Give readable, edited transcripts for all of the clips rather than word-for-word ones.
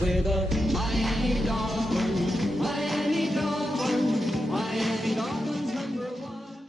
With a Miami Dolphins, Miami Dolphins, Miami Dolphins #1.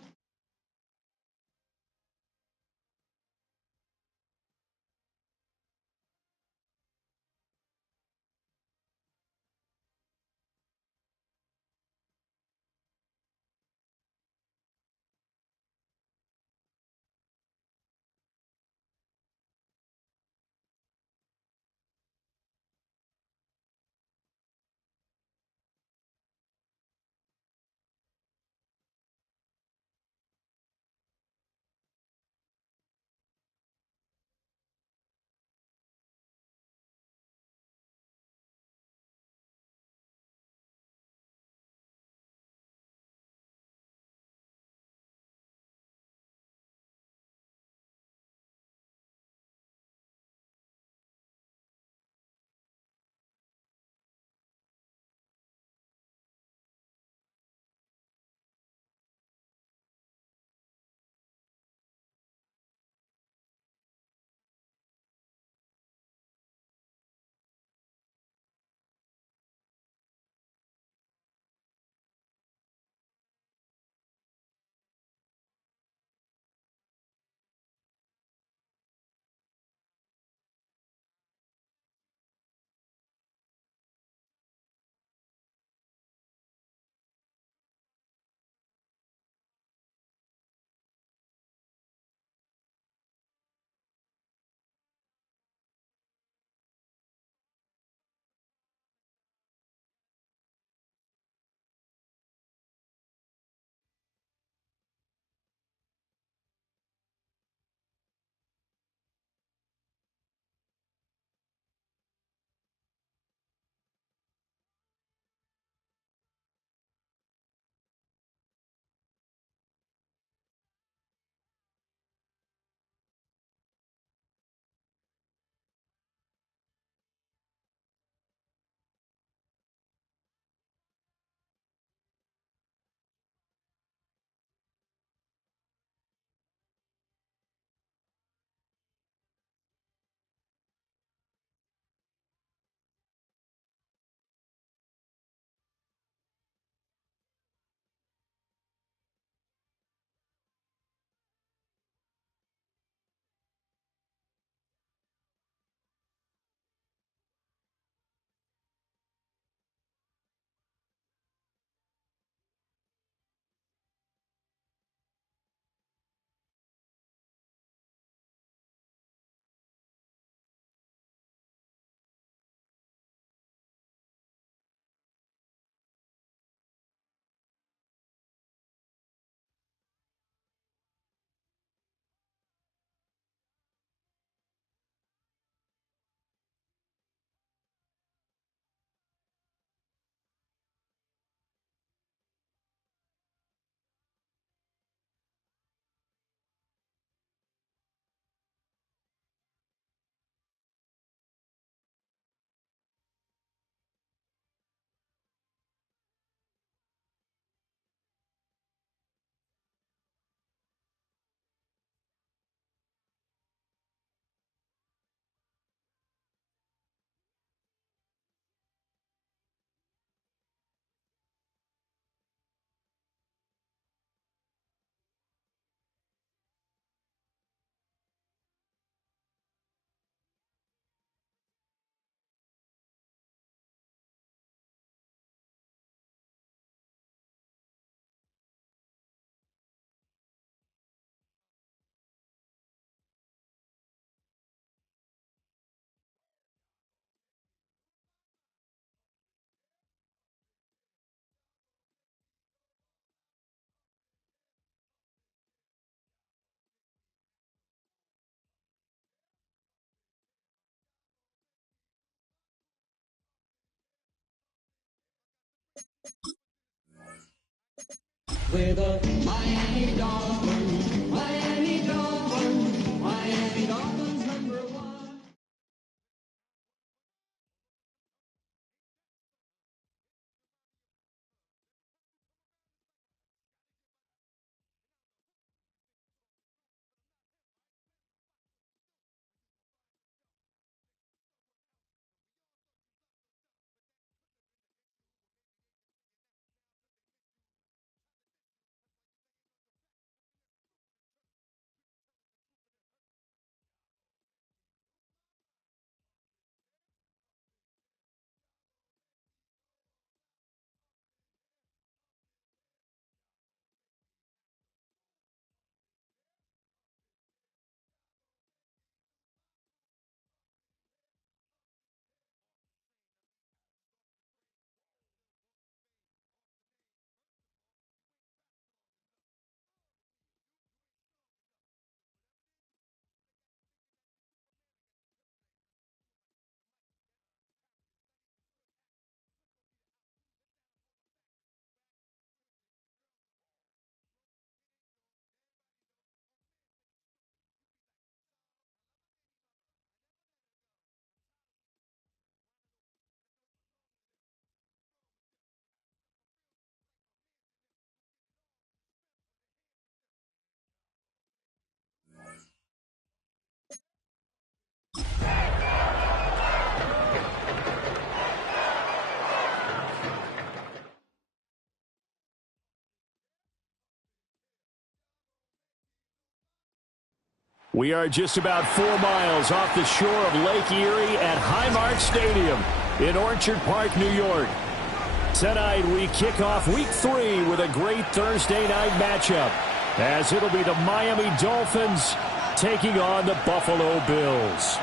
With a Miami Dolphins, Miami Dolphins, Miami Dolphins #1. We are just about 4 miles off the shore of Lake Erie at Highmark Stadium in Orchard Park, New York. Tonight we kick off Week 3 with a great Thursday night matchup, as it'll be the Miami Dolphins taking on the Buffalo Bills.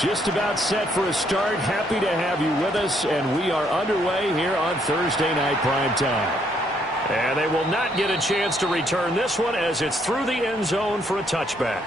Just about set for a start. Happy to have you with us, and we are underway here on Thursday Night Primetime. And they will not get a chance to return this one, as it's through the end zone for a touchback.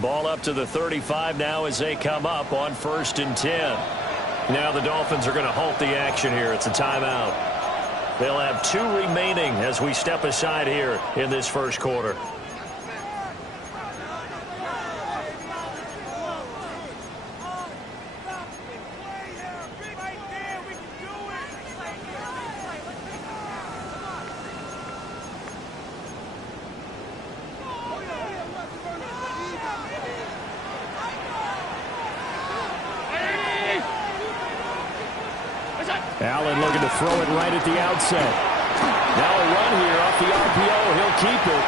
Ball up to the 35 now as they come up on 1st and 10. Now the Dolphins are going to halt the action here. It's a timeout. They'll have 2 remaining as we step aside here in this first quarter. Allen looking to throw it right at the outset. Now a run here off the RPO. He'll keep it.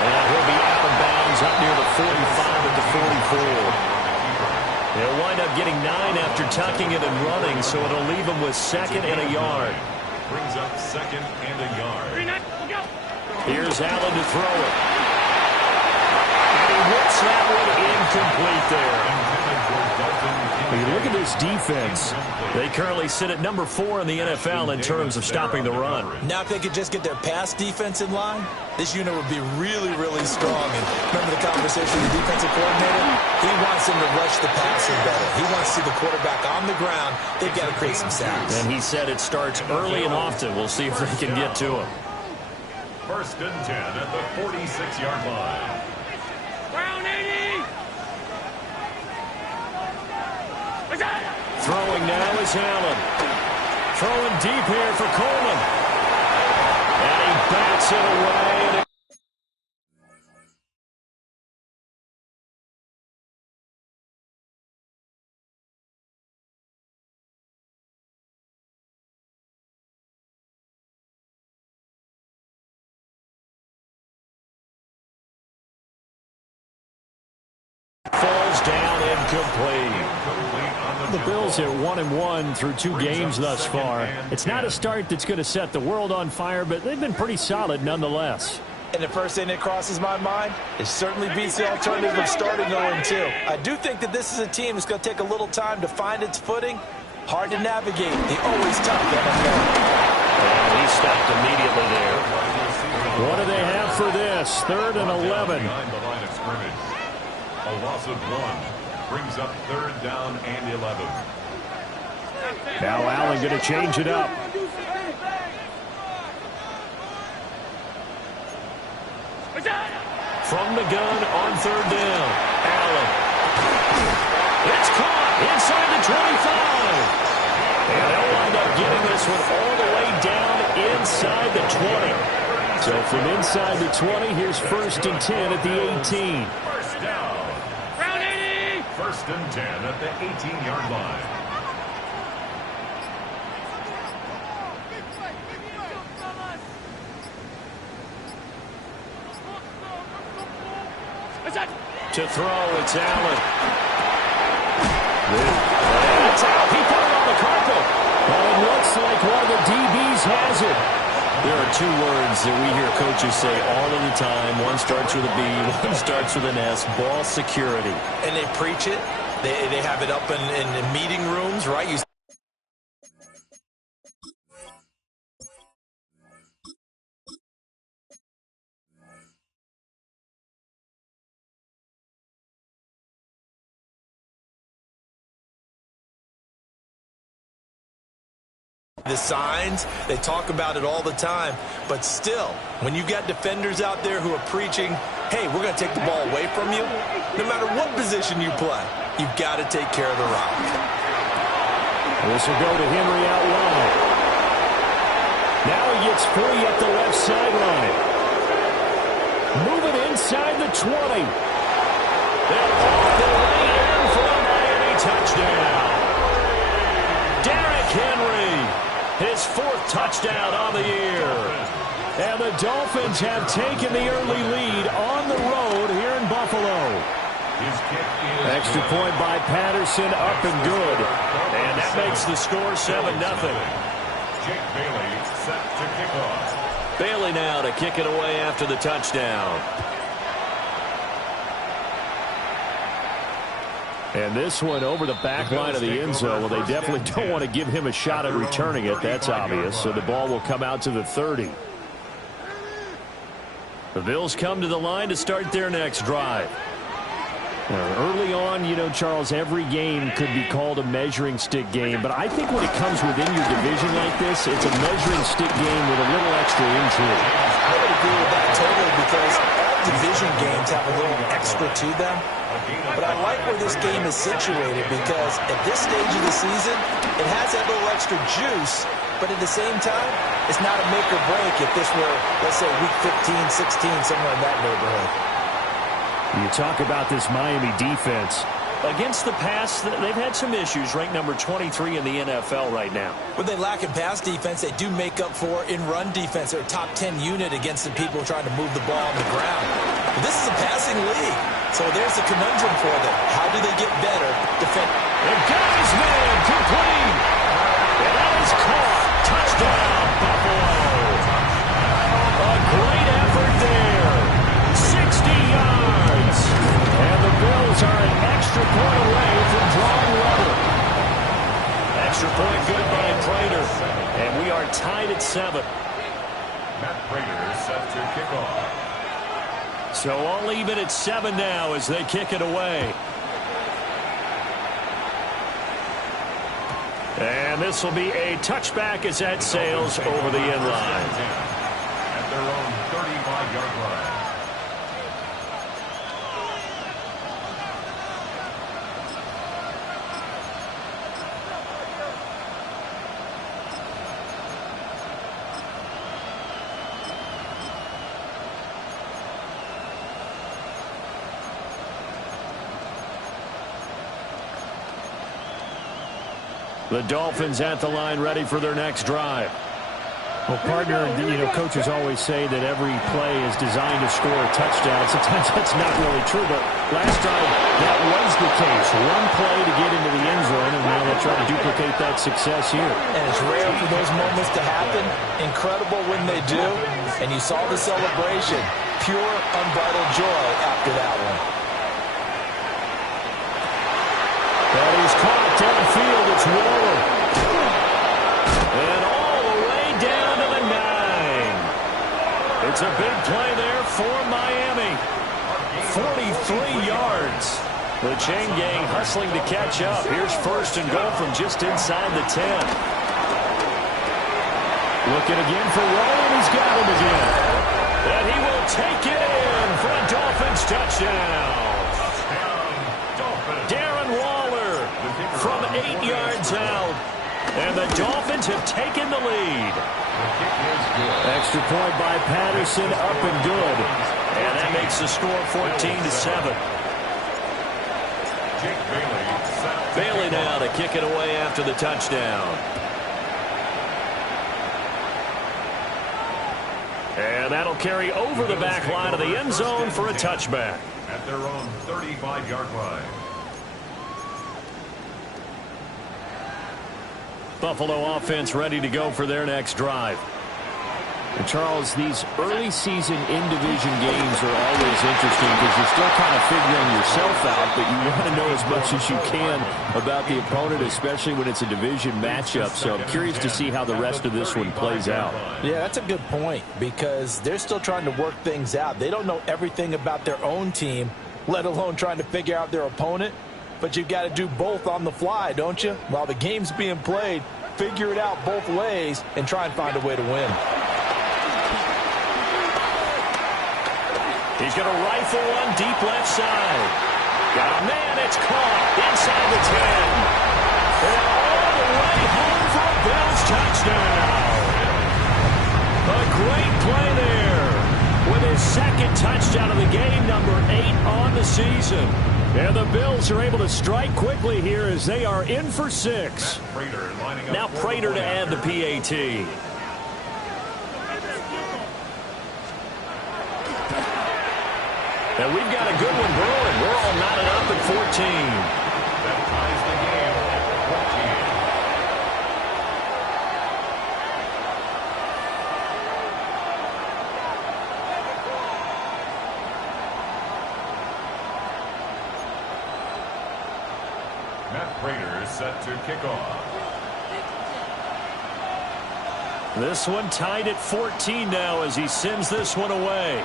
And he'll be out of bounds up near the 45 at the 44. They'll wind up getting 9 after tucking it and running, so it'll leave them with 2nd and a yard. Brings up 2nd and a yard. Here's Allen to throw it. And he whips that one incomplete there. Look at this defense. They currently sit at number 4 in the NFL in terms of stopping the run. Now if they could just get their pass defense in line, this unit would be really, really strong. And remember the conversation with the defensive coordinator? He wants them to rush the passer better. He wants to see the quarterback on the ground. They've got to create some sacks. And he said it starts early and often. We'll see if they can get to him. 1st and 10 at the 46-yard line. Brown 80! Throwing now is Allen. Throwing deep here for Coleman. And he bats it away. Incomplete. The Bills are 1-1 through 2 games thus far. It's not a start that's going to set the world on fire, but they've been pretty solid nonetheless. And the first thing that crosses my mind is certainly beats the alternative of starting 0-2. I do think that this is a team that's going to take a little time to find its footing. Hard to navigate. The always tough NFL. And he stopped immediately there. What do they have for this? 3rd and 11. Behind the line of scrimmage. A loss of 1 brings up 3rd down and 11. Now Allen going to change it up. From the gun on 3rd down. Allen. It's caught inside the 25. And they'll wind up getting this one all the way down inside the 20. So from inside the 20, here's 1st and 10 at the 18. First down. Round 80. 1st and 10 at the 18-yard line. To throw, it's Allen. And it's out. He put it on the carpet. And it looks like one of the DBs has it. There are 2 words that we hear coaches say all of the time. One starts with a B, one starts with an S. Ball security. And they preach it. They have it up in meeting rooms, right? The signs, they talk about it all the time, but still, when you got defenders out there who are preaching, hey, we're going to take the ball away from you, no matter what position you play, you've got to take care of the rock. This will go to Henry out wide. Now he gets free at the left sideline. Moving inside the 20. And off the right end for a Miami touchdown. Derrick Henry. His 4th touchdown on the year. And the Dolphins have taken the early lead on the road here in Buffalo. Extra point by Patterson, up and good. And that makes the score 7-0. Jake Bailey set to kick off. Bailey now to kick it away after the touchdown. And this one over the back line of the end zone. Well, they definitely don't want to give him a shot at returning it. That's obvious. So the ball will come out to the 30. The Bills come to the line to start their next drive. Early on, you know, Charles, every game could be called a measuring stick game. But I think when it comes within your division like this, it's a measuring stick game with a little extra intrigue. I would agree with that totally because all division games have a little extra to them. But I like where this game is situated because at this stage of the season, it has that little extra juice. But at the same time, it's not a make or break if this were, let's say, week 15, 16, somewhere in that neighborhood. You talk about this Miami defense. Against the pass, they've had some issues. Ranked number 23 in the NFL right now. When they lack in pass defense, they do make up for in run defense. They're a top 10 unit against the people trying to move the ball on the ground. But this is a passing league, so there's a conundrum for them. How do they get better defending? And got his man complete. And that is caught. Touchdown, Buffalo. A great effort there. 60 yards. And the Bills are an extra point away from drawing level. Extra point good by Prater. And we are tied at 7. Matt Prater set to kick off. So all even at 7 now as they kick it away. And this will be a touchback as that sails over the end line. At their own 35-yard line. The Dolphins at the line ready for their next drive. Well, partner, coaches always say that every play is designed to score a touchdown. Sometimes that's not really true, but last time that was the case. One play to get into the end zone, and now they'll try to duplicate that success here. And it's rare for those moments to happen. Incredible when they do. And you saw the celebration. Pure, unbridled joy after that one. That is caught downfield. It's Waller. And all the way down to the 9. It's a big play there for Miami. 43 yards. The chain gang hustling to catch up. Here's first and goal from just inside the 10. Looking again for Waller, and he's got him again. And he will take it in for a Dolphins touchdown. Darren Waller from 8 yards out. And the Dolphins have taken the lead. Extra point by Patterson, up and good. And that makes the score 14-7. Bailey now to kick it away after the touchdown. And that'll carry over the back line of the end zone for a touchback. At their own 35-yard line. Buffalo offense ready to go for their next drive. And Charles, these early season in-division games are always interesting because you're still kind of figuring yourself out, but you want to know as much as you can about the opponent, especially when it's a division matchup. So I'm curious to see how the rest of this one plays out. Yeah, that's a good point because they're still trying to work things out. They don't know everything about their own team, let alone trying to figure out their opponent. But you've got to do both on the fly, don't you? While the game's being played, figure it out both ways and try and find a way to win. He's going to rifle one deep left side. Got a man, it's caught inside the 10. And all the way home for a Bills touchdown. A great play there with his second touchdown of the game, number 8 on the season. And the Bills are able to strike quickly here as they are in for 6. Now Prater to add the PAT. And we've got a good one brewing. We're all knotted up at 14. That ties the game at 14. Matt Prater is set to kick off. This one tied at 14 now as he sends this one away.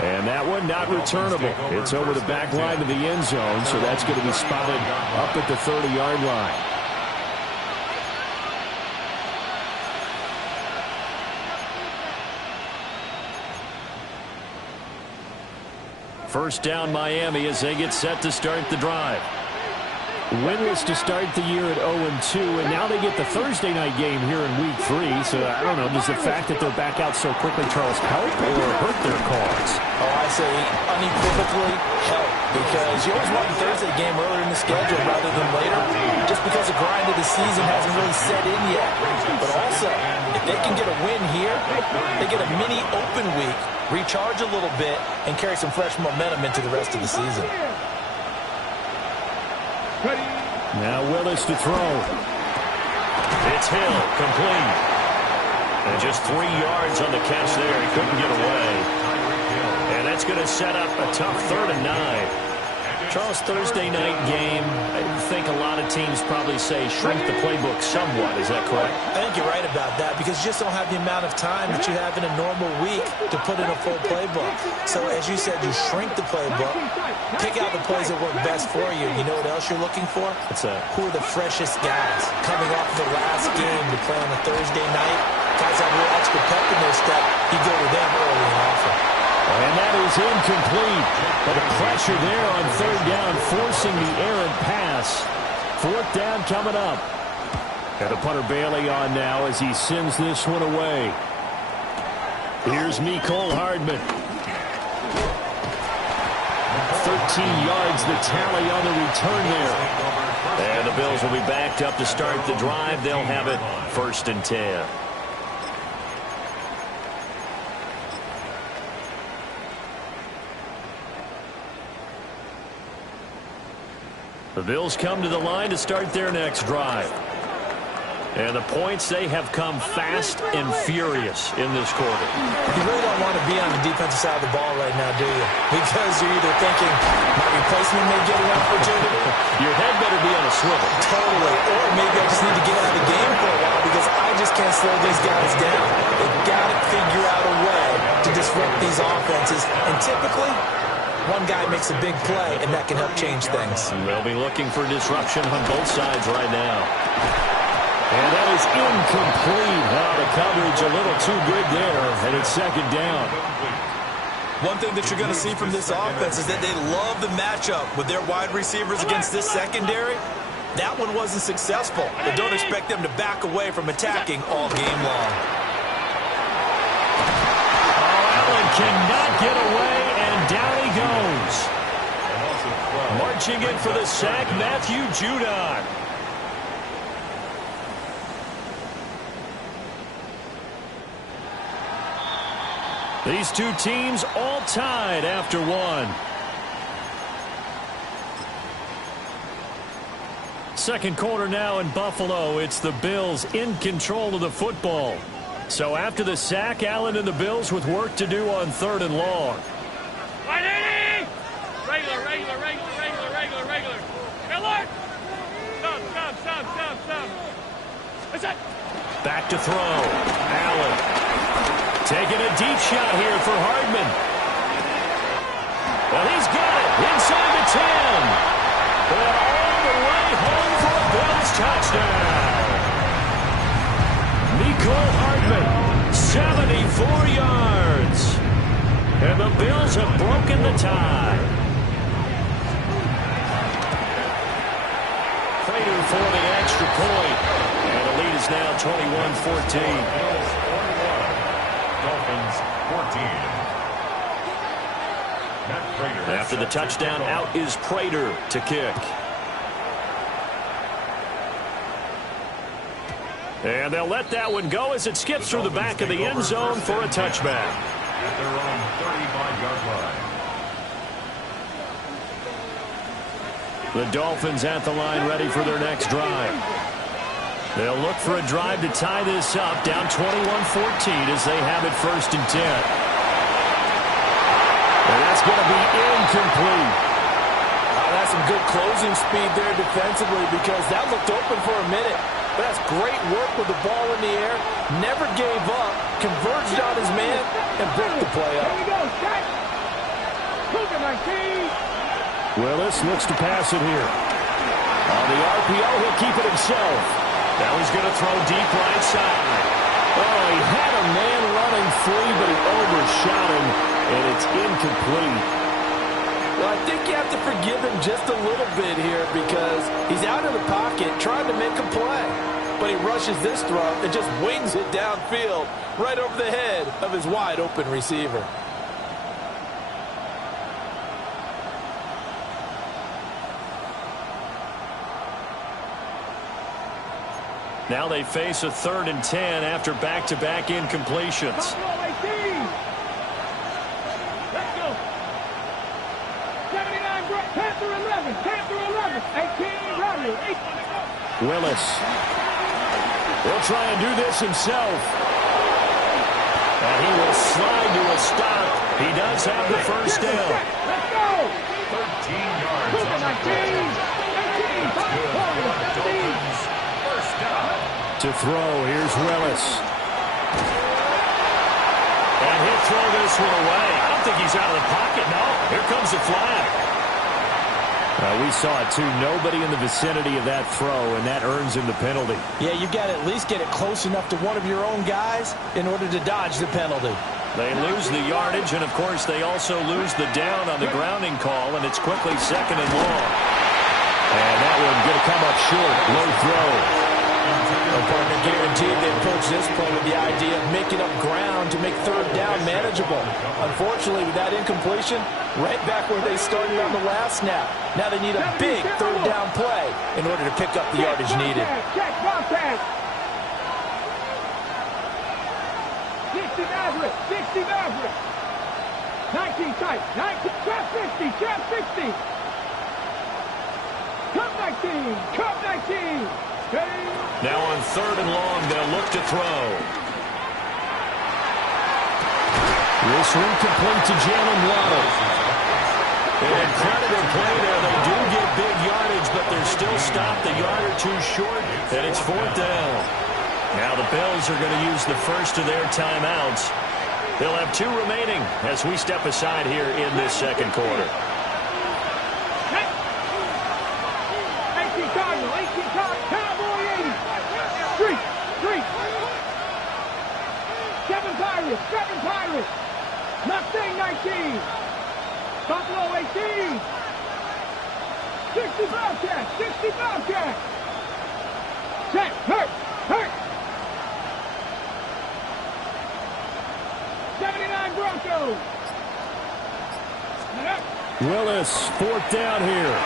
And that one not returnable. It's over the back line of the end zone, so that's going to be spotted up at the 30-yard line. First down Miami as they get set to start the drive. Winless to start the year at 0-2, and now they get the Thursday night game here in Week 3. So, I don't know, does the fact that they're back out so quickly, Charles, help or hurt their cause? Oh, I say unequivocally help, because you always want the Thursday game earlier in the schedule rather than later, just because the grind of the season hasn't really set in yet. But also, if they can get a win here, they get a mini open week, recharge a little bit, and carry some fresh momentum into the rest of the season. Now Willis to throw. It's Hill, complete. And just 3 yards on the catch there. He couldn't get away. And that's going to set up a tough 3rd and 9. Charles, Thursday night game, I think a lot of teams probably say shrink the playbook somewhat. Is that correct? I think you're right about that because you just don't have the amount of time that you have in a normal week to put in a full playbook. So as you said, you shrink the playbook, pick out the plays that work best for you. You know what else you're looking for? Who are the freshest guys coming off the last game to play on a Thursday night? Guys have a little extra pep in their step. You go to them early and often. And that is incomplete. But the pressure there on 3rd down, forcing the errant pass. 4th down coming up. And the punter Bailey on now as he sends this one away. Here's Mecole Hardman. 13 yards the tally on the return there. And the Bills will be backed up to start the drive. They'll have it 1st and 10. The Bills come to the line to start their next drive. And the points, they have come fast and furious in this quarter. You really don't want to be on the defensive side of the ball right now, do you? Because you're either thinking my replacement may get an opportunity. Your head better be on a swivel. Totally. Or maybe I just need to get out of the game for a while because I just can't slow these guys down. They've got to figure out a way to disrupt these offenses. And typically, one guy makes a big play, and that can help change things. They'll be looking for disruption on both sides right now. And that is incomplete. Oh, the coverage a little too good there, and it's 2nd down. One thing that you're going to see from this offense is that they love the matchup with their wide receivers against this secondary. That one wasn't successful, but don't expect them to back away from attacking all game long. Oh, Allen cannot get away, and down he goes. Marching in for the sack, Matthew Judon. These two teams all tied after one. Second quarter now in Buffalo. It's the Bills in control of the football. So after the sack, Allen and the Bills with work to do on 3rd and long. Regular. Miller! Stop. That's it. Back to throw. Allen. Taking a deep shot here for Hardman. Well, he's got it inside the 10. And all the way home for a Bills touchdown. Nicole Hardman, 74 yards. And the Bills have broken the tie. Prater for the extra point. And the lead is now 21-14. Dolphins 14. After the touchdown, out is Prater to kick. And they'll let that one go as it skips through the back of the end zone for a touchback. At their own 35-yard line. The Dolphins at the line ready for their next drive. They'll look for a drive to tie this up, down 21-14 as they have it 1st and 10. And that's going to be incomplete. That's some good closing speed there defensively because that looked open for a minute. But that's great work with the ball in the air. Never gave up, converged on his man, and broke the play up. Here we go, Shaq. Cougar 19. Willis looks to pass it here. On the RPO, he'll keep it himself. Now he's going to throw deep right side. Oh, he had a man running free, but he overshot him, and it's incomplete. Well, I think you have to forgive him just a little bit here because he's out of the pocket trying to make a play. But he rushes this throw and just wings it downfield right over the head of his wide-open receiver. Now they face a 3rd and 10 after back-to-back incompletions. Let's go. 79, Panther 11, 18, Rodney, 18. Willis. He'll try and do this himself. And he will slide to a stop. He does have the first down. Let's go. 13 yards. Cougar 19, 18, 17. First down. To throw, here's Willis. And he'll throw this one away. I don't think he's out of the pocket, no. Here comes the flag. We saw it, too. Nobody in the vicinity of that throw, and that earns him the penalty. Yeah, you got to at least get it close enough to one of your own guys in order to dodge the penalty. They lose the yardage, and, of course, they also lose the down on the grounding call, and it's quickly 2nd and long. And that one going to come up short. Low throw. Partner guaranteed they approach this play with the idea of making up ground to make third down manageable. Unfortunately, with that incompletion, right back where they started on the last snap. Now they need a big third down play in order to pick up the yardage needed. Check, contact. 60 Maverick, 60 Maverick. 19 tight, 19, trap 60, trap 60. Cup 19, cup 19. Now on third and long, they'll look to throw. This one complete to Jalen Waddle. An incredible play there. They do get big yardage, but they're still stopped a yard or two short, and it's fourth down. Now the Bills are going to use the first of their timeouts. They'll have 2 remaining as we step aside here in this second quarter. 18 Cardinal, 18 Cardinal, Cowboy 80. Street, street. 7 Pirates, 7 Pirates. Mustang 19. Buffalo 18. 60 Bobcats, 60 Bobcats. Check, hurt, hurt. 79 Broncos. Willis, fourth down here.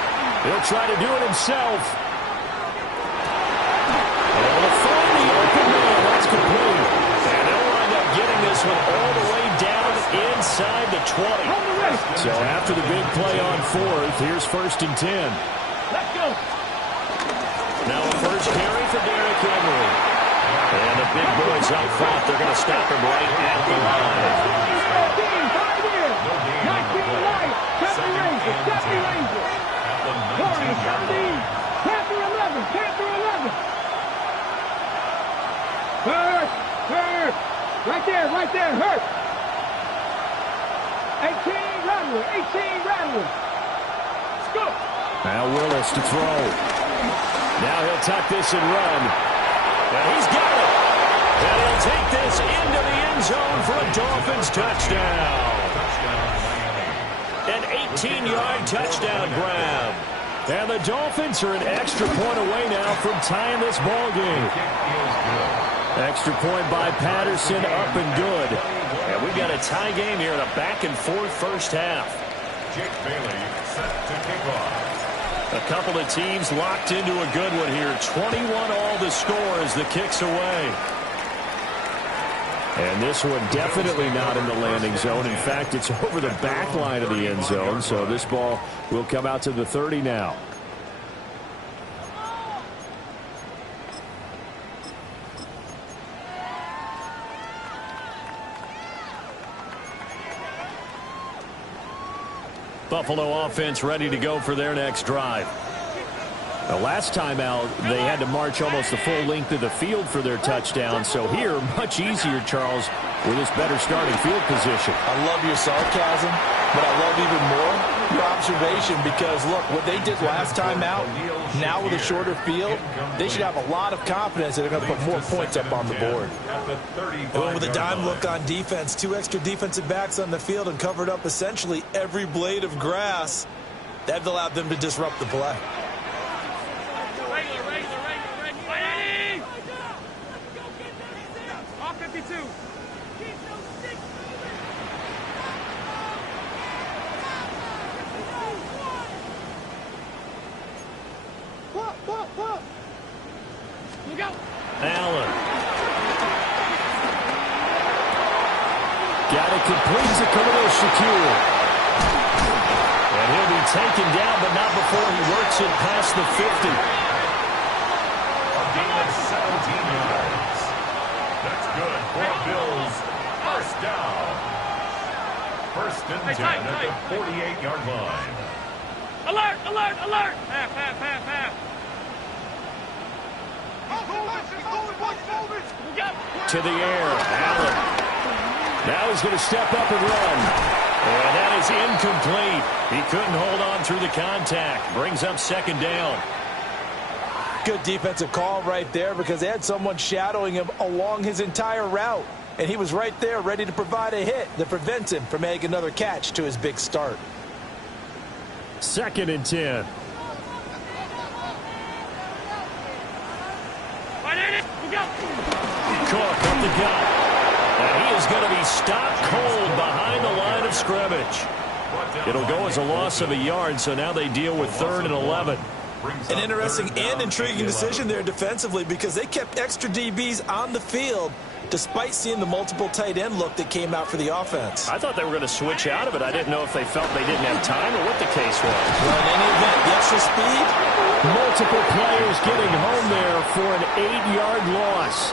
He'll try to do it himself. Able to find the open man. That's complete. And they'll wind up getting this one all the way down inside the 20. So after the big play on fourth, here's first and 10. Let's go. Now a first carry for Derrick Henry. And the big boys up front, they're going to stop him right at the line. 19 right. 70 Rangers, 70 Rangers. Warriors 17. Panther 11, Panther 11. Hurt, hurt. Right there, hurt. 18 Rattler, 18 Rattler. Let's go. Now Willis to throw. Now he'll tuck this and run. And he's got it. And he'll take this into the end zone for a Dolphins touchdown. An 18-yard touchdown grab. And the Dolphins are an extra point away now from tying this ball game. Extra point by Patterson, up and good. And we've got a tie game here in a back-and-forth first half. Jake Bailey set to kick off. A couple of teams locked into a good one here. 21-all the score as the kick's away. And this one definitely not in the landing zone. In fact, it's over the back line of the end zone. So this ball will come out to the 30 now. Buffalo offense ready to go for their next drive. The last time out, they had to march almost the full length of the field for their touchdown. So here, much easier, Charles, with this better starting field position. I love your sarcasm, but I love even more your observation because, look, what they did last time out, now with a shorter field, they should have a lot of confidence that they're going to put more points up on the board. And with a dime look on defense, 2 extra defensive backs on the field and covered up essentially every blade of grass, that allowed them to disrupt the play. All 52. Look out. Allen. Got it complete to Khalil Shakir. And he'll be taken down, but not before he works it past the 50. A gain of 17 yards. That's good for Bills. First down. First and 10 at the 48-yard line. Alert, alert, alert. Half. To the air, Allen. Now he's going to step up and run. And that is incomplete. He couldn't hold on through the contact. Brings up second down. Good defensive call right there because they had someone shadowing him along his entire route. And he was right there ready to provide a hit that prevents him from making another catch to his big start. Second and 10. the gun. And he is going to be stopped cold behind the line of scrimmage. It'll go as a loss of a yard, so now they deal with 3rd and 11. An interesting and intriguing decision there defensively because they kept extra DBs on the field despite seeing the multiple tight end look that came out for the offense. I thought they were going to switch out of it. I didn't know if they felt they didn't have time or what the case was. Well, in any event, the extra speed. Multiple players getting home there for an 8-yard loss.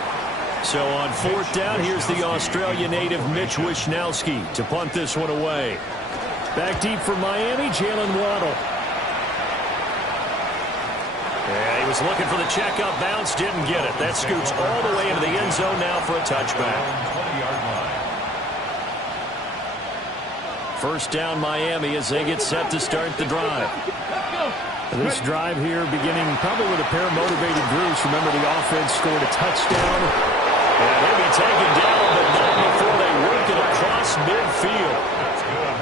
So on 4th down, here's the Australia native Mitch Wishnowsky to punt this one away. Back deep for Miami, Jalen Waddle. Yeah, he was looking for the checkup bounce, didn't get it. That scoots all the way into the end zone now for a touchback. 20-yard line. 1st down Miami as they get set to start the drive. This drive here beginning probably with a pair of motivated Bruce. Remember the offense scored a touchdown. And they'll be taken down, but not before they work it across midfield.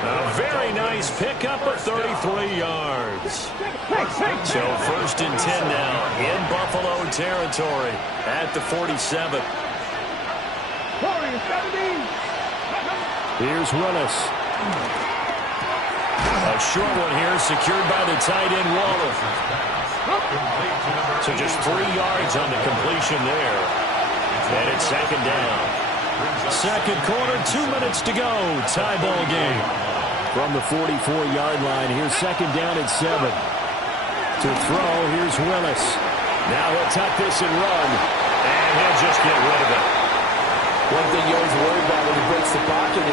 A very nice pickup of 33 yards. So 1st and 10 now in Buffalo territory at the 47. Here's Willis. A short one here secured by the tight end Waller. So just 3 yards on the completion there. And it's 2nd down. 2nd quarter, 2 minutes to go. Tie ball game. From the 44-yard line, here's 2nd down at 7. To throw, here's Willis. Now he'll tuck this and run. And he'll just get rid of it. One thing you always worry about when he breaks the pocket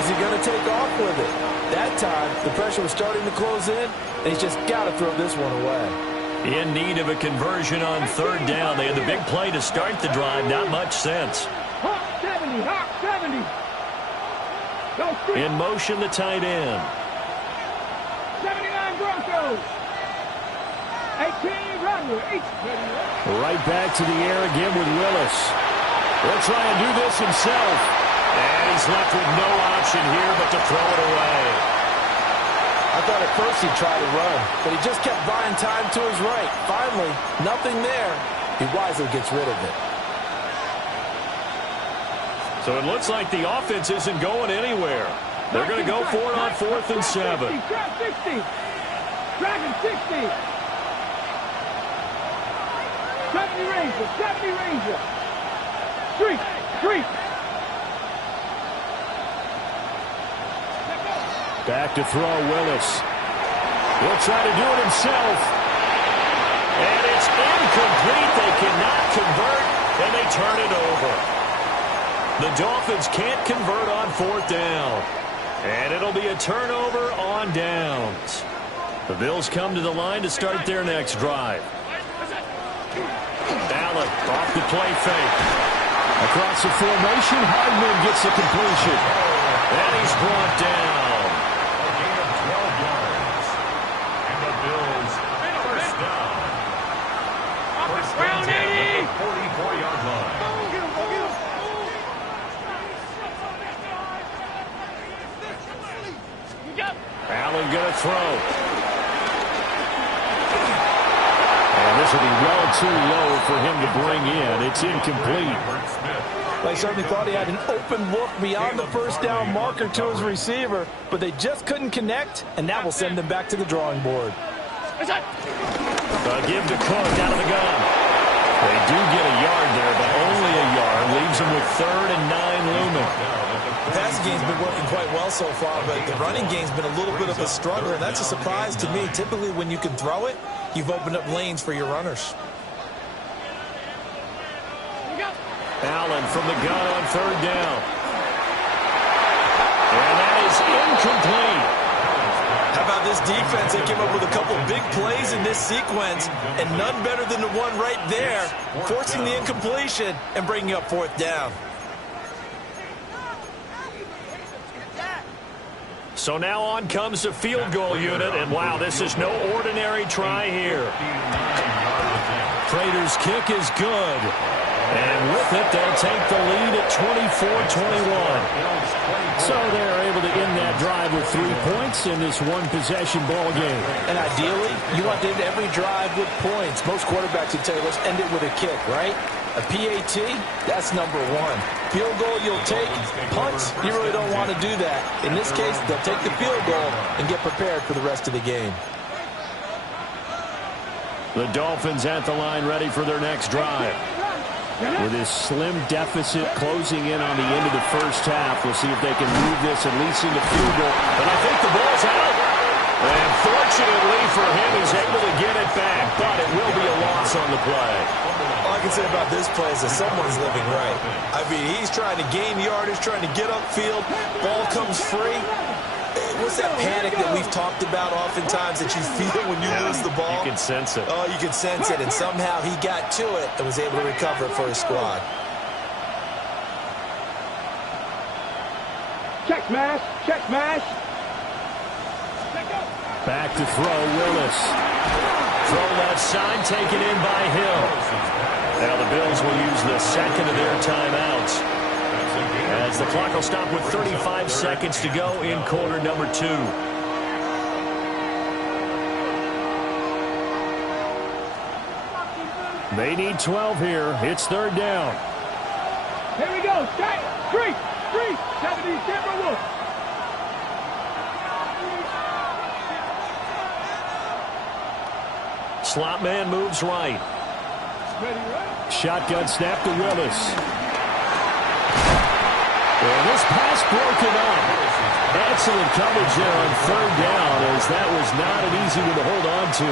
is he going to take off with it? That time, the pressure was starting to close in, and he's just got to throw this one away. In need of a conversion on 3rd down. They had the big play to start the drive. Not much sense. Hawk 70, Hawk 70. In motion, the tight end. 79 Broncos. 18 Runner. Right back to the air again with Willis. He'll try and do this himself. And he's left with no option here but to throw it away. I thought at first he'd try to run, but he just kept buying time to his right. Finally, nothing there. He wisely gets rid of it. So it looks like the offense isn't going anywhere. They're going to go for it on 4th and 7. Trap 60. Dragon 60. 70 Ranger. 70 Ranger. Street. Street. Back to throw, Willis. He'll try to do it himself. And it's incomplete. They cannot convert, and they turn it over. The Dolphins can't convert on 4th down. And it'll be a turnover on downs. The Bills come to the line to start their next drive. Allen off the play fake. Across the formation, Hardman gets the completion. And he's brought down. A gain of 12 yards. And the Bills, 1st down. 1st and 10 at the 44-yard line. Allen going to throw. And this will be well too low for him to bring in. It's incomplete. They certainly thought he had an open look beyond the 1st down marker to his receiver, but they just couldn't connect, and that will send them back to the drawing board. Give to Cook out of the gun. They do get a yard there, but only a yard. Leaves them with 3rd and 9 looming. The passing game's been working quite well so far, but the running game's been a little bit of a struggle, and that's a surprise to me. Typically, when you can throw it, you've opened up lanes for your runners. Allen from the gun on 3rd down. And that is incomplete. How about this defense? They came up with a couple big plays in this sequence, and none better than the one right there, forcing the incompletion and bringing up 4th down. So now on comes the field goal unit, and wow, this is no ordinary try here. Prater's kick is good. And with it, they'll take the lead at 24-21. So they're able to end that drive with 3 points in this one-possession ball game. And ideally, you want to end every drive with points. Most quarterbacks would tell you, let's end it with a kick, right? A PAT, that's number one. Field goal you'll take, punts, you really don't want to do that. In this case, they'll take the field goal and get prepared for the rest of the game. The Dolphins at the line ready for their next drive. With this slim deficit closing in on the end of the first half, we'll see if they can move this at least into field goal. But I think the ball's out. And fortunately for him, he's able to get it back, but it will be a loss on the play. All I can say about this play is that someone's living right. I mean, he's trying to gain yardage, trying to get upfield. Ball comes free. What's that panic that we've talked about oftentimes that you feel when you lose the ball? You can sense it. Oh, you can sense it, and somehow he got to it and was able to recover it for his squad. Check smash, check smash. Back to throw, Willis. Throw left side, taken in by Hill. Now the Bills will use the second of their timeouts, as the clock will stop with 35 seconds to go in quarter number 2. They need 12 here. It's third down. Here we go. Street, 70 Timberwolves. Slot man moves right. Shotgun snap to Willis. And this pass broken up. Excellent coverage there on third down, as that was not an easy one to hold on to.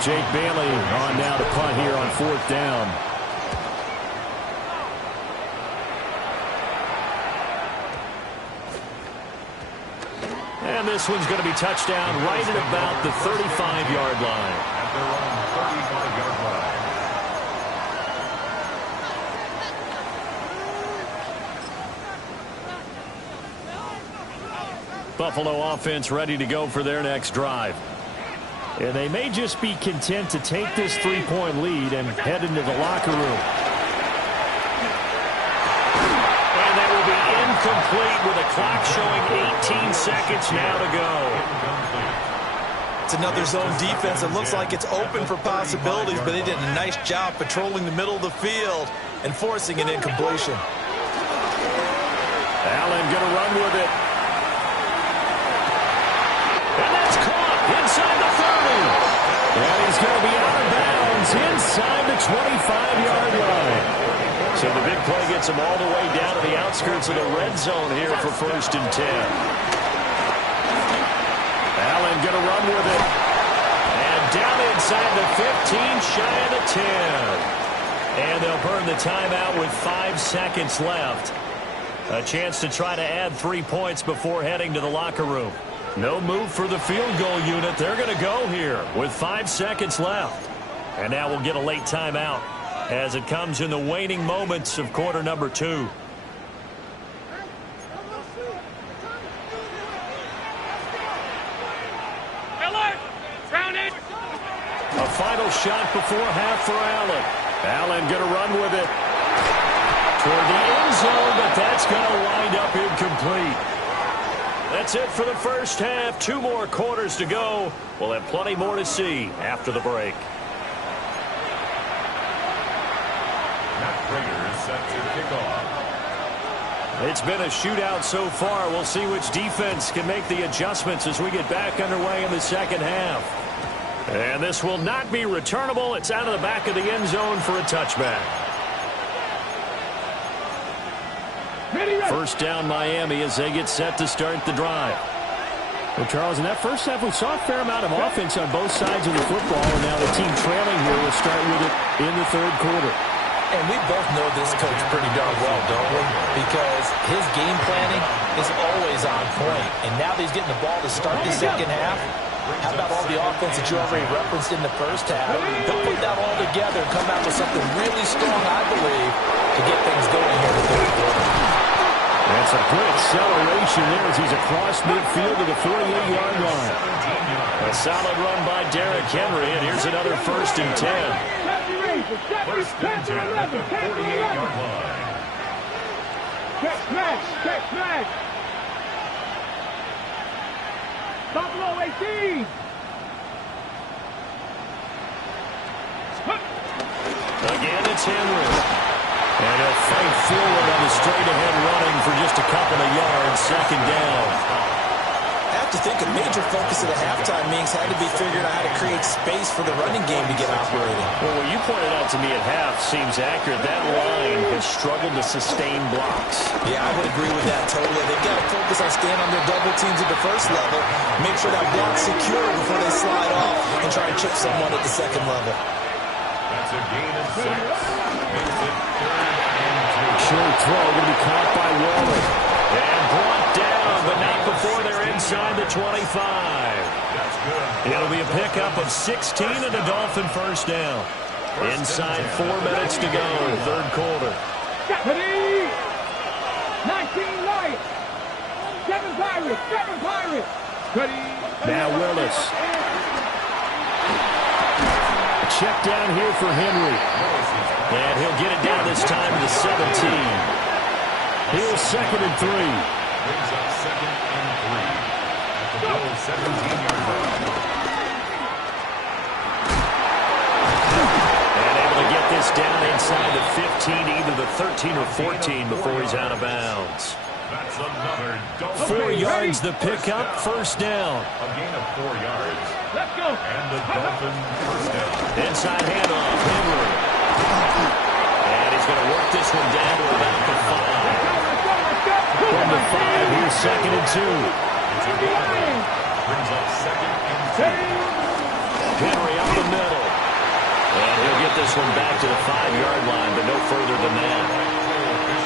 Jake Bailey on now to punt here on fourth down. And this one's going to be touchdown right at about the 35-yard line. At their own 35-yard line. Buffalo offense ready to go for their next drive. And they may just be content to take this 3-point lead and head into the locker room. And that will be incomplete with a clock showing 18 seconds now to go. It's another zone defense. It looks like it's open for possibilities, but they did a nice job patrolling the middle of the field and forcing an incompletion. Allen going to run with it. And that's caught inside the 30. And he's going to be out of bounds inside the 25-yard line. So the big play gets him all the way down to the outskirts of the red zone here for 1st and 10. Allen going to run with it. And down inside the 15, shy of the 10. And they'll burn the timeout with 5 seconds left. A chance to try to add 3 points before heading to the locker room. No move for the field goal unit. They're going to go here with 5 seconds left. And now we'll get a late timeout as it comes in the waning moments of quarter number 2. A final shot before half for Allen. Allen going to run with it toward the end zone, but that's going to wind up incomplete. That's it for the first half. 2 more quarters to go. We'll have plenty more to see after the break. Set to kick off. It's been a shootout so far. We'll see which defense can make the adjustments as we get back underway in the second half. And this will not be returnable. It's out of the back of the end zone for a touchback. First down Miami as they get set to start the drive. Well, Charles, in that first half, we saw a fair amount of offense on both sides of the football, and now the team trailing here will start with it in the third quarter. And we both know this coach pretty darn well, don't we? Because his game planning is always on point. And now that he's getting the ball to start the second half, how about all the offense that you already referenced in the first half? He'll put that all together and come out with something really strong, I believe, to get things going here in the third quarter. That's a good acceleration there as he's across midfield to the 48-yard line. A solid run by Derrick Henry, and here's another 1st and 10. 1st and 10 at the 48-yard line. Check smash. Buffalo 18. Again, it's It's Henry. And he'll fight forward on the straight-ahead running for just a couple of yards, second down. I have to think a major focus of the halftime meetings had to be figuring out how to create space for the running game to get operating. Well, what you pointed out to me at half seems accurate. That line has struggled to sustain blocks. Yeah, I would agree with that totally. They've got to focus on staying on their double teams at the first level, make sure that block's secure before they slide off and try and chip someone at the second level. That's a gain of 6. Makes it 3rd and 2. Short throw going to be caught by Waller. And brought down, but not before they're inside the 25. That's good. It'll be a pickup of 16 and a Dolphin first down. Inside 4 minutes to go, third quarter. Ready? 19 Lions. 7 Pirates. 7 Pirates. Ready? Now Willis. A check down here for Henry. And he'll get it down this time to the 17. Here's 2nd and 3. Brings up 2nd and 3. At the Bills' 17-yard line. And able to get this down inside the 15, either the 13 or 14 before he's out of bounds. That's another Dolphin. 4 yards the pickup, first down. A gain of 4 yards. Let's go. And the Dolphin first down. Inside handoff, Henry. And he's going to work this one down to about the 5. From the 5, here's 2nd and 2. It's a gain. Brings up 2nd and 2. Henry up the middle. And he'll get this one back to the 5-yard line, but no further than that.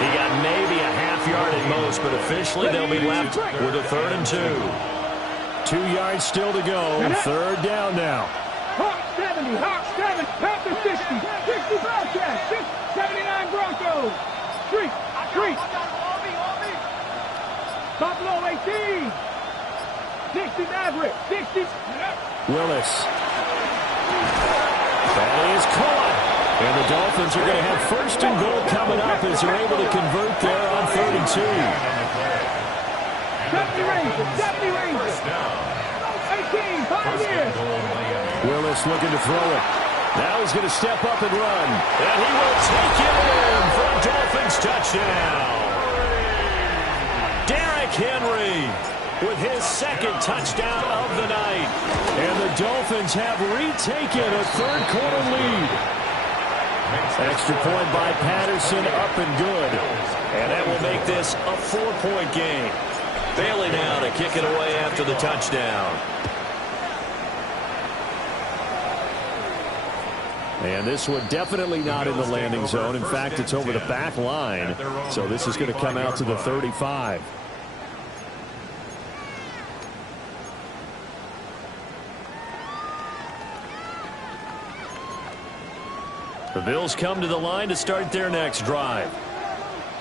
He got maybe a half yard at most, but officially they'll be left with a 3rd and 2. 2 yards still to go. 3rd down now. Hawk 70. Hawk 7. Panther 60. 60 Bobcats. 79 Broncos. Street. Street. Buffalo 18. 60 Maverick. 60. Willis. That is caught. And the Dolphins are going to have 1st and goal coming up as they're able to convert there on 3rd and 2. 70 Rangers. 70 Rangers. 18. Pioneers. Willis looking to throw it. Now he's going to step up and run. And he will take it in for a Dolphins touchdown. Derrick Henry with his 2nd touchdown of the night. And the Dolphins have retaken a 3rd quarter lead. Extra point by Patterson, up and good. And that will make this a 4-point game. Bailey now to kick it away after the touchdown. And this one definitely not in the landing zone. In fact, it's over the back line. So this is going to come out to the 35. The Bills come to the line to start their next drive.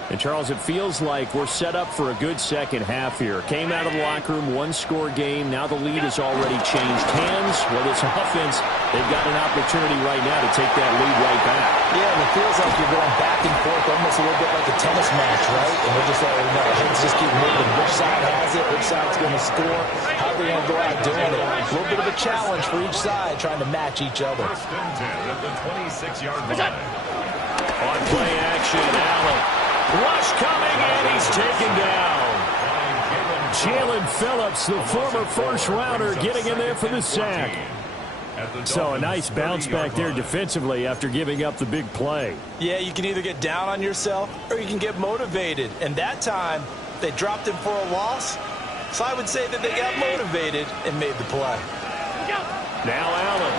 And, Charles, it feels like we're set up for a good second half here. Came out of the locker room, 1-score game. Now the lead has already changed hands. Well, this offense, they've got an opportunity right now to take that lead right back. Yeah, and it feels like you're going back and forth almost a little bit like a tennis match, right? And we're just letting the heads just keep moving. Which side has it? Which side's going to score? How they're going to go out doing it. A little bit of a challenge for each side trying to match each other. 1st and 10 at the 26-yard line. On play action, Allen. Rush coming, and he's taken down. Jalen Phillips, the former first-rounder, getting in there for the sack. So a nice bounce back there defensively after giving up the big play. Yeah, you can either get down on yourself or you can get motivated. And that time, they dropped him for a loss. So I would say that they got motivated and made the play. Now Allen.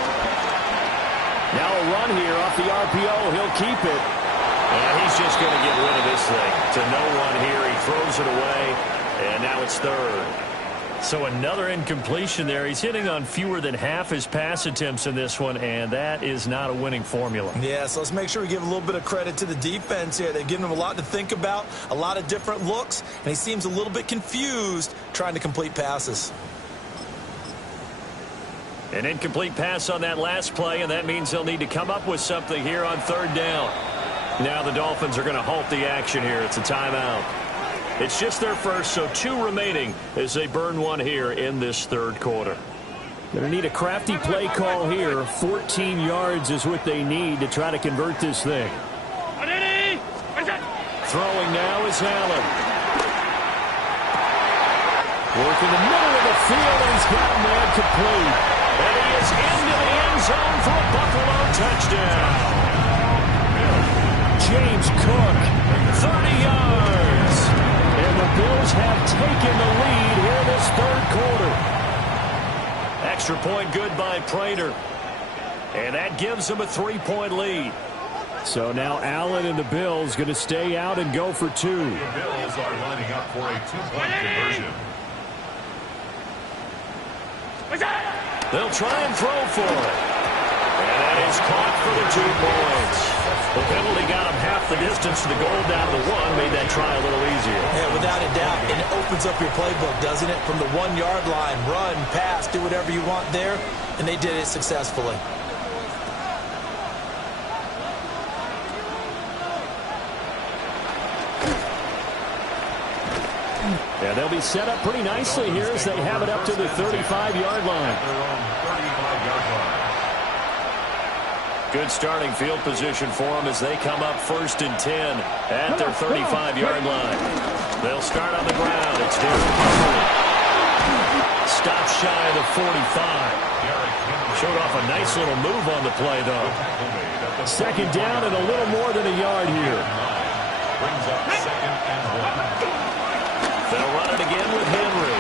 Now a run here off the RPO. He'll keep it. And he's just going to get rid of this thing. To no one here. He throws it away. And now it's 3rd. So another incompletion there. He's hitting on fewer than half his pass attempts in this one, and that is not a winning formula. Yeah, so let's make sure we give a little bit of credit to the defense here. They've given him a lot to think about, a lot of different looks, and he seems a little bit confused trying to complete passes. An incomplete pass on that last play, and that means they'll need to come up with something here on 3rd down. Now the Dolphins are going to halt the action here. It's a timeout. It's just their first, so 2 remaining as they burn one here in this 3rd quarter. Going to need a crafty play call here. 14 yards is what they need to try to convert this thing. Throwing now is Allen. Working the middle of the field, and he's got a man complete. And he is into the end zone for a Buffalo touchdown. James Cook, 30 yards. And the Bills have taken the lead here this third quarter. Extra point good by Prater. And that gives them a 3-point lead. So now Allen and the Bills going to stay out and go for 2. The Bills are lining up for a 2-point conversion. They'll try and throw for it. And that is caught for the 2 points. The penalty got him half the distance to the goal down to the 1. Made that try a little easier. Yeah, without a doubt. And it opens up your playbook, doesn't it? From the 1-yard line, run, pass, do whatever you want there. And they did it successfully. Yeah, they'll be set up pretty nicely here as they have it up to the 35-yard line. Good starting field position for them as they come up 1st and 10 at their 35-yard line. They'll start on the ground. It's Derrick Henry. Stop shy of the 45. Showed off a nice little move on the play, though. 2nd down and a little more than a yard here. Brings up 2nd and 1. They'll run it again with Henry.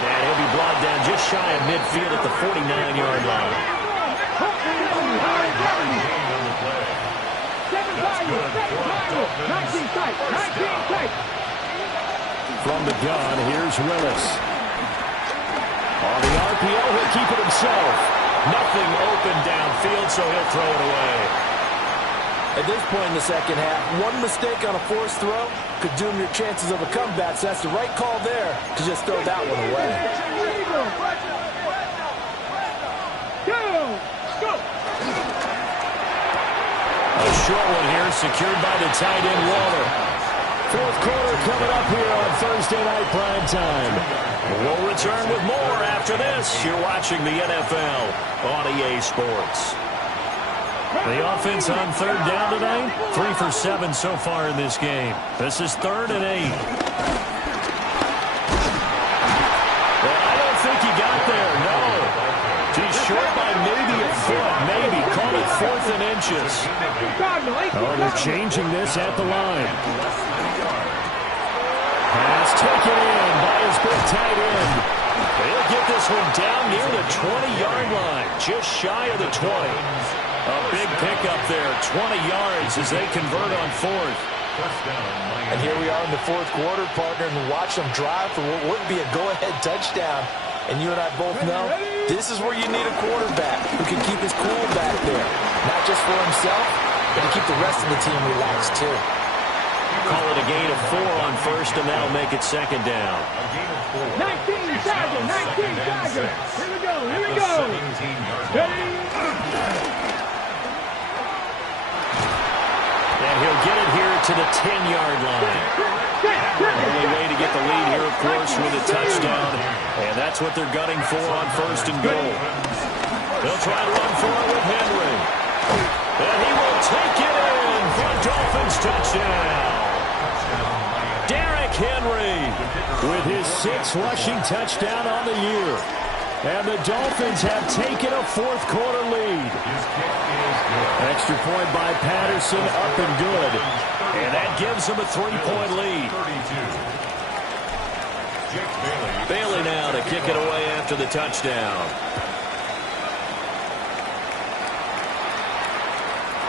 And he'll be brought down just shy of midfield at the 49-yard line. From the gun, here's Willis. On the RPO, he'll keep it himself. Nothing open downfield, so he'll throw it away. At this point in the second half, one mistake on a forced throw could doom your chances of a comeback. So that's the right call there to just throw that one away. A short one here, secured by the tight end Waller. 4th quarter coming up here on Thursday Night Prime Time. We'll return with more after this. You're watching the NFL on EA Sports. The offense on 3rd down tonight, 3 for 7 so far in this game. This is 3rd and 8. Well, I don't think he got there, no. He's short by maybe a foot, maybe. Call it 4th and inches. Oh, they're changing this at the line. Pass taken in by his big tight end. They'll get this one down near the 20-yard line, just shy of the 20. A big pickup there, 20 yards as they convert on 4th. And here we are in the 4th quarter, partner, and watch them drive for what would be a go-ahead touchdown. And you and I both know this is where you need a quarterback who can keep his cool back there. Not just for himself, but to keep the rest of the team relaxed too. Call it a gain of 4 on 1st, and that'll make it 2nd down. 19 Tiger, 19 Tiger. Here we go, here we go. And he'll get it here to the 10-yard line. Only way to get the lead here, of course, with a touchdown. And that's what they're gunning for on 1st and goal. They'll try to run for it with Henry. And he will take it in for a Dolphins touchdown. Derrick Henry with his 6th rushing touchdown on the year. And the Dolphins have taken a 4th quarter lead. Extra point by Patterson, up and good. And that gives them a 3-point lead. Bailey now to kick it away after the touchdown.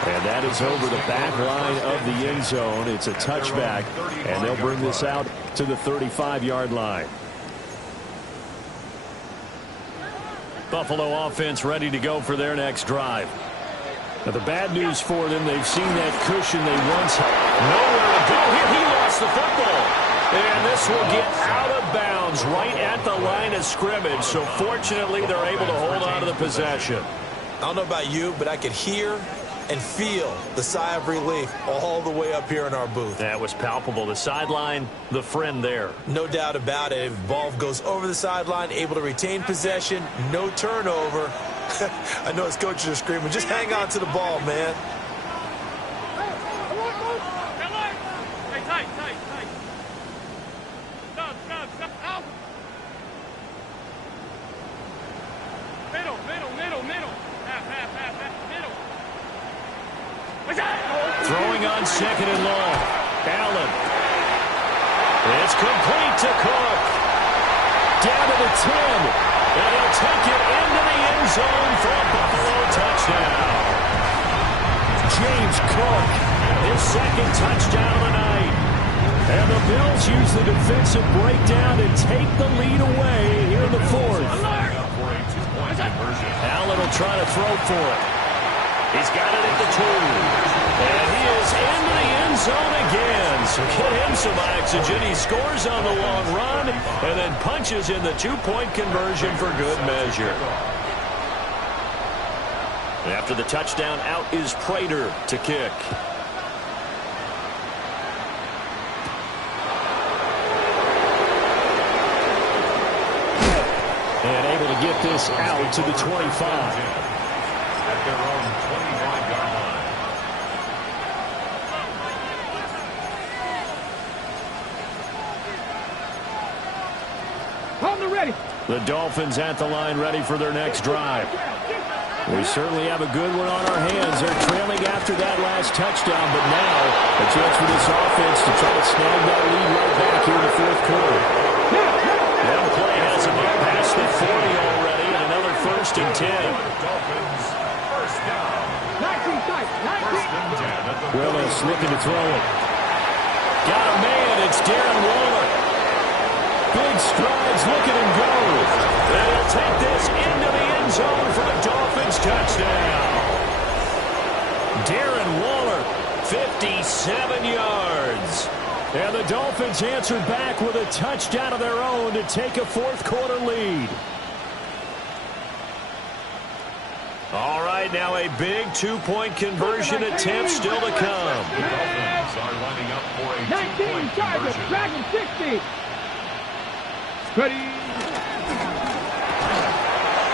And that is over the back line of the end zone. It's a touchback, and they'll bring this out to the 35-yard line. Buffalo offense ready to go for their next drive. Now, the bad news for them, they've seen that cushion they once had. Nowhere to go here. He lost the football. And this will get out of bounds right at the line of scrimmage. So, fortunately, they're able to hold on to the possession. I don't know about you, but I could hear and feel the sigh of relief all the way up here in our booth. That was palpable. The sideline, the friend there. No doubt about it. If the ball goes over the sideline, able to retain possession, no turnover. I know his coaches are screaming, just hang on to the ball, man. Throwing on second and long. Allen. It's complete to Cook. Down to the 10. And he'll take it into the end zone for a Buffalo touchdown. James Cook, his second touchdown of the night. And the Bills use the defensive breakdown to take the lead away here in the fourth. Allen will try to throw for it. He's got it at the 2. And he is into the end zone again. So get him some oxygen. He scores on the long run and then punches in the 2-point conversion for good measure. After the touchdown, out is Prater to kick. And able to get this out to the 25. At their own 25-yard line. The Dolphins at the line, ready for their next drive. We certainly have a good one on our hands. They're trailing after that last touchdown, but now a chance for this offense to try to snag that lead right back here in the fourth quarter. That play has them up past the 40 already, and another 1st and 10. Dolphins, first down. First and 10 at the Willis looking to throw it. Got a man. It's Darren Waller. Big strides, look at him go. And he'll take this into the end zone for a Dolphins touchdown. Darren Waller, 57 yards. And the Dolphins answered back with a touchdown of their own to take a fourth quarter lead. All right, now a big 2-point conversion attempt still to come. The Dolphins are lining up for a 19 2-point targets, conversion. Dragon 60. Ready.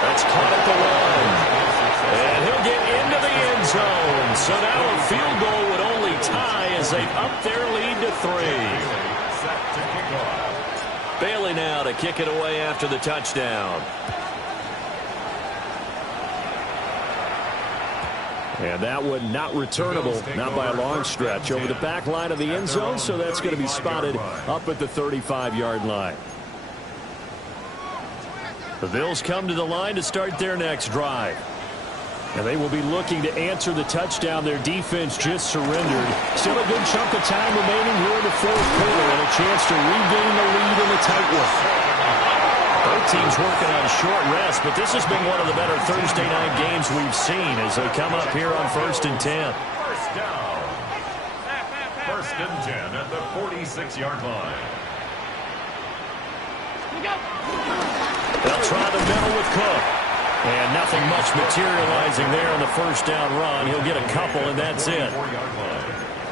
That's caught at the 1. And he'll get into the end zone. So now a field goal would only tie as they've upped their lead to 3. Set to kick off. Bailey now to kick it away after the touchdown. And that one not returnable, not by a long stretch, over the back line of the end zone, so that's going to be spotted up at the 35-yard line. The Bills come to the line to start their next drive. And they will be looking to answer the touchdown their defense just surrendered. Still a good chunk of time remaining here in the fourth quarter and a chance to regain the lead in the tight one. Both teams working on a short rest, but this has been one of the better Thursday night games we've seen as they come up here on 1st and 10. First down. 1st and 10 at the 46-yard line. They'll try the middle with Cook. And nothing much materializing there on the first down run. He'll get a couple, and that's it.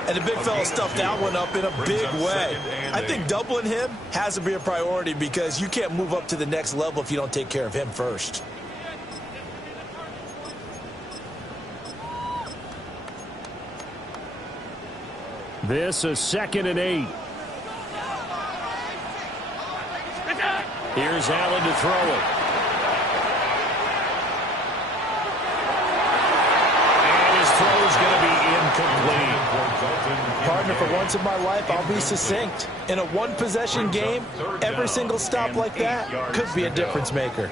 And the big fella stuffed that one up in a big way. I think doubling him has to be a priority because you can't move up to the next level if you don't take care of him first. This is 2nd and 8. Here's Allen to throw it. And his throw is going to be incomplete. Partner, for once in my life, I'll be succinct. In a one-possession game, every single stop like that could be a difference maker.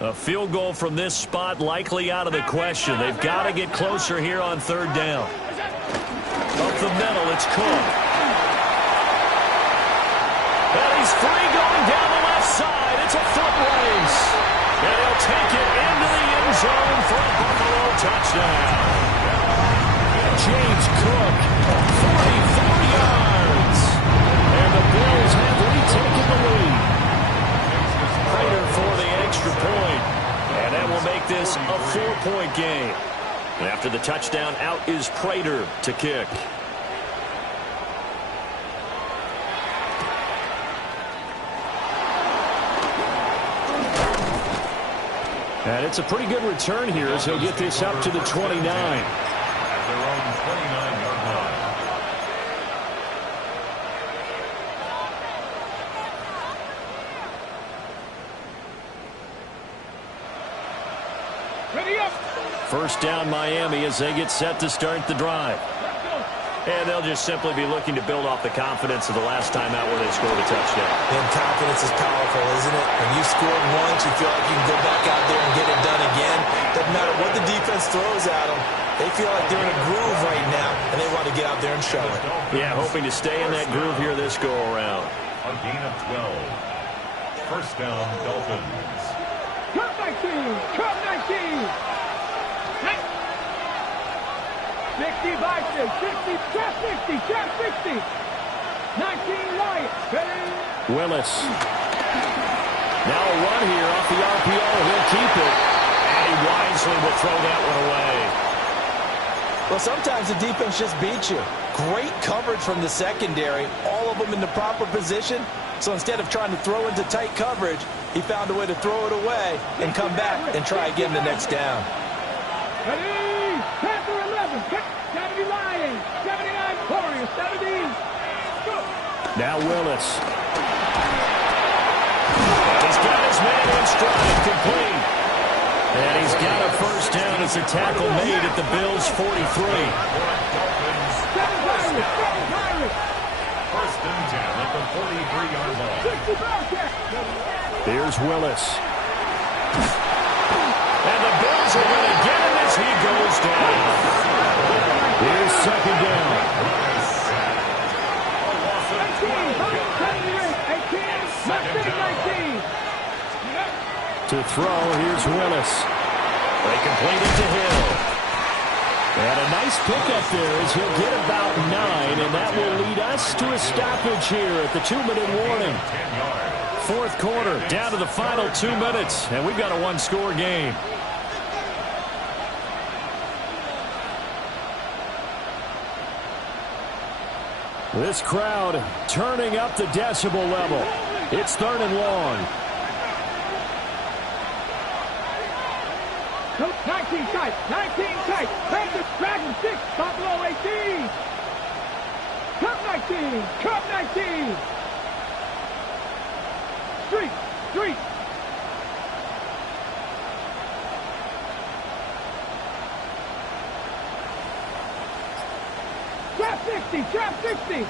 A field goal from this spot likely out of the question. They've got to get closer here on 3rd down. Up the middle, it's Cook. And he's free going down the left side. It's a foot race. And he'll take it in touchdown. James Cook, 44 yards. And the Bills have retaken the lead. Prater for the extra point. And that will make this a 4-point game. And after the touchdown, out is Prater to kick. And it's a pretty good return here as he'll get this up to the 29. At their own 29-yard line. Ready up. First down Miami as they get set to start the drive. And they'll just simply be looking to build off the confidence of the last time out where they scored a touchdown. And confidence is powerful, isn't it? When you scored once, you feel like you can go back out there and get it done again. Doesn't matter what the defense throws at them. They feel like they're in a groove right now, and they want to get out there and show it. Yeah, hoping to stay in that groove here this go-around. A gain of 12. First down, Dolphins. Cut 19. Cut 19. 60 Vikings, 60, trap 60, trap 60. 19 Lions, ready? Willis. Now a run here off the RPO. He'll keep it. And he wisely will throw that one away. Well, sometimes the defense just beats you. Great coverage from the secondary, all of them in the proper position. So instead of trying to throw into tight coverage, he found a way to throw it away and come back and try again the next down. Ready? Panther 11, 70 Lions, 79 Warriors, 70. Go. Now Willis. He's got his man in stride, complete. And he's got a first down as a tackle made at the Bills' 43. Dolphins. Seven Pirates. First and 10 at the 43-yard line. 60 Bearcats. Here's Willis. And the Bills are going to get him as he goes down. Here's second down. 18, 19. To throw, here's Willis. They complete it to Hill. And a nice pickup there as he'll get about 9, and that will lead us to a stoppage here at the 2-minute warning. 10 yards. Fourth quarter, down to the final 2 minutes, and we've got a one-score game. This crowd turning up the decibel level. It's 3rd and long. 19 tight, 19 tight. Panthers, Dragons 6, Buffalo 18. Cup 19, Cup 19. Street. Trap 60.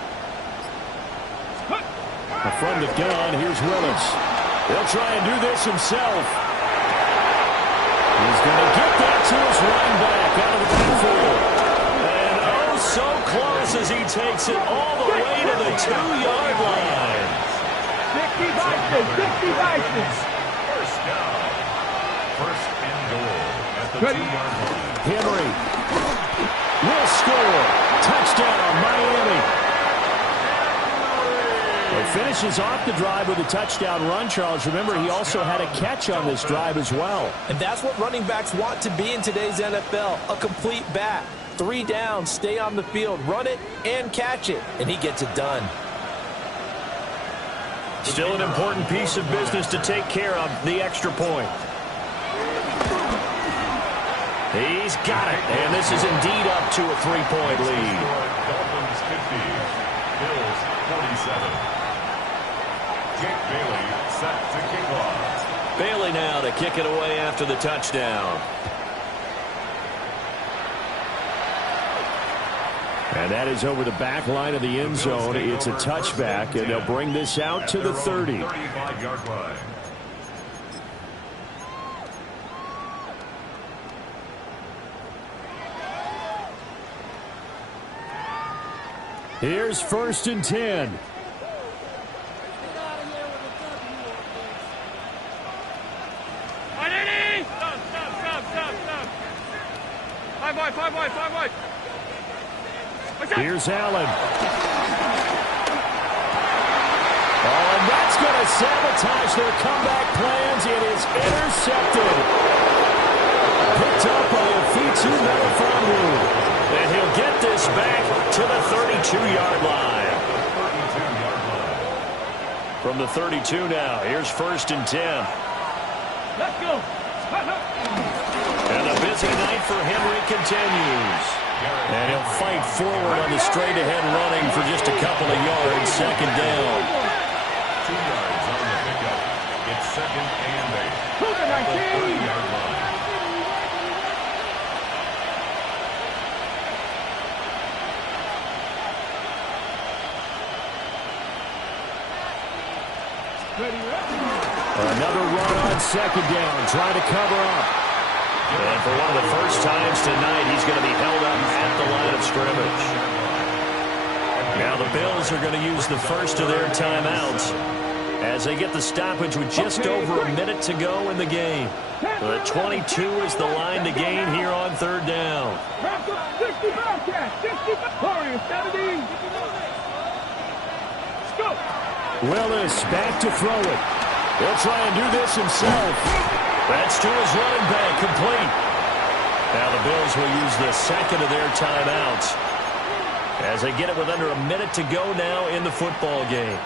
From the gun, here's Willis. He'll try and do this himself. He's going to get that to his running back out of the backfield. And oh, so close as he takes it all the way to the 2-yard line. 60 Vikings. First down. First and goal at the 2-yard line. Henry will score. Touchdown, Miami. He finishes off the drive with a touchdown run, Charles. Remember, he also had a catch on this drive as well. And that's what running backs want to be in today's NFL, a complete back. 3 downs, stay on the field, run it, and catch it. And he gets it done. Still an important piece of business to take care of, the extra point. He's got it, and this is indeed up to a 3-point lead. Dolphins 50, Bills 47. Jake Bailey set to kick off. Bailey now to kick it away after the touchdown. And that is over the back line of the end zone. It's a touchback, and they'll bring this out to the 30. 35-yard line. Here's 1st and 10. Here's Allen. Oh, and that's going to sabotage their comeback plans. It is intercepted. Picked up by a Phins Madden26CFM. And he'll get this back to the 32-yard line. From the 32 now, here's 1st and 10. Let's go. And the busy night for Henry continues. And he'll fight forward on the straight-ahead running for just a couple of yards. 2nd down. 2 yards on the pickup. It's 2nd and 8. To the 19. 30-yard line. Another run on 2nd down, trying to cover up. And for one of the first times tonight, he's going to be held up at the line of scrimmage. Now the Bills are going to use the first of their timeouts as they get the stoppage with just over a minute to go in the game. The 22 is the line to gain here on 3rd down. 65 catch, 65. Warriors, 70. Go. Willis back to throw it. He'll try and do this himself. That's to his running back, complete. Now the Bills will use the 2nd of their timeouts as they get it with under a minute to go now in the football game.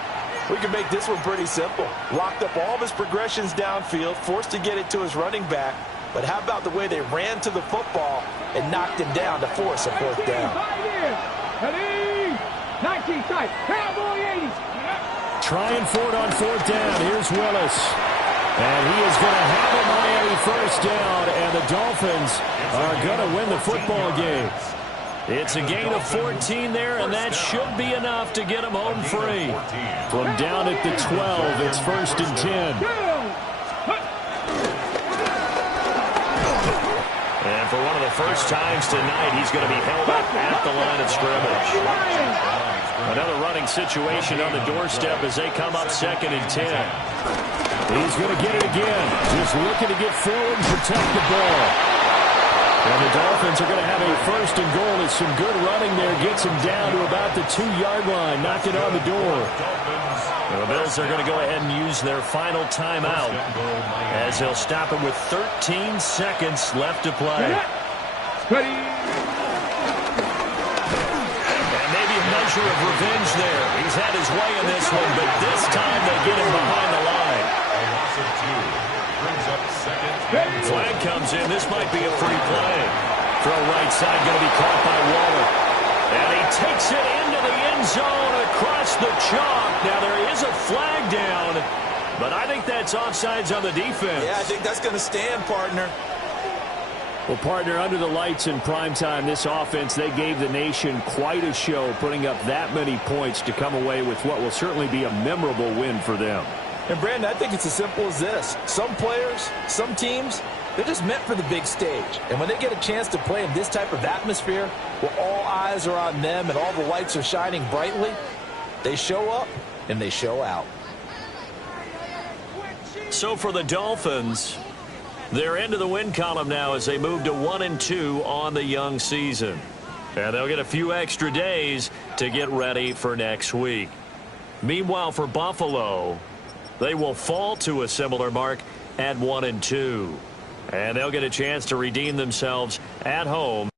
We can make this one pretty simple. Locked up all of his progressions downfield, forced to get it to his running back. But how about the way they ran to the football and knocked him down to force a 4th down? Ready? 19 tight. Cowboy 80. Trying for it on 4th down. Here's Willis. And he is going to have a Miami 1st down, and the Dolphins are going to win the football game. It's a gain of 14 there, and that should be enough to get them home free. From down at the 12, it's 1st and 10. And for one of the first times tonight, he's going to be held up at the line of scrimmage. Another running situation on the doorstep as they come up 2nd and 10. He's going to get it again. Just looking to get forward and protect the ball. And the Dolphins are going to have a 1st and goal as some good running there gets him down to about the 2-yard line. Knocked it on the door. And the Bills are going to go ahead and use their final timeout as they'll stop him with 13 seconds left to play. Ready? And maybe a measure of revenge there. He's had his way in this one, but this time they get him behind the line. A loss of 2. Brings up 2nd. Flag comes in. This might be a free play. Throw right side going to be caught by Waller. And he takes it into the end zone across the chalk. Now there is a flag down, but I think that's offsides on the defense. Yeah, I think that's going to stand, partner. Well, partner, under the lights in primetime, this offense, they gave the nation quite a show, putting up that many points to come away with what will certainly be a memorable win for them. And, Brandon, I think it's as simple as this. Some players, some teams, they're just meant for the big stage. And when they get a chance to play in this type of atmosphere where all eyes are on them and all the lights are shining brightly, they show up and they show out. So for the Dolphins, they're into the win column now as they move to 1-2 on the young season. And they'll get a few extra days to get ready for next week. Meanwhile, for Buffalo, they will fall to a similar mark at 1-2. And they'll get a chance to redeem themselves at home.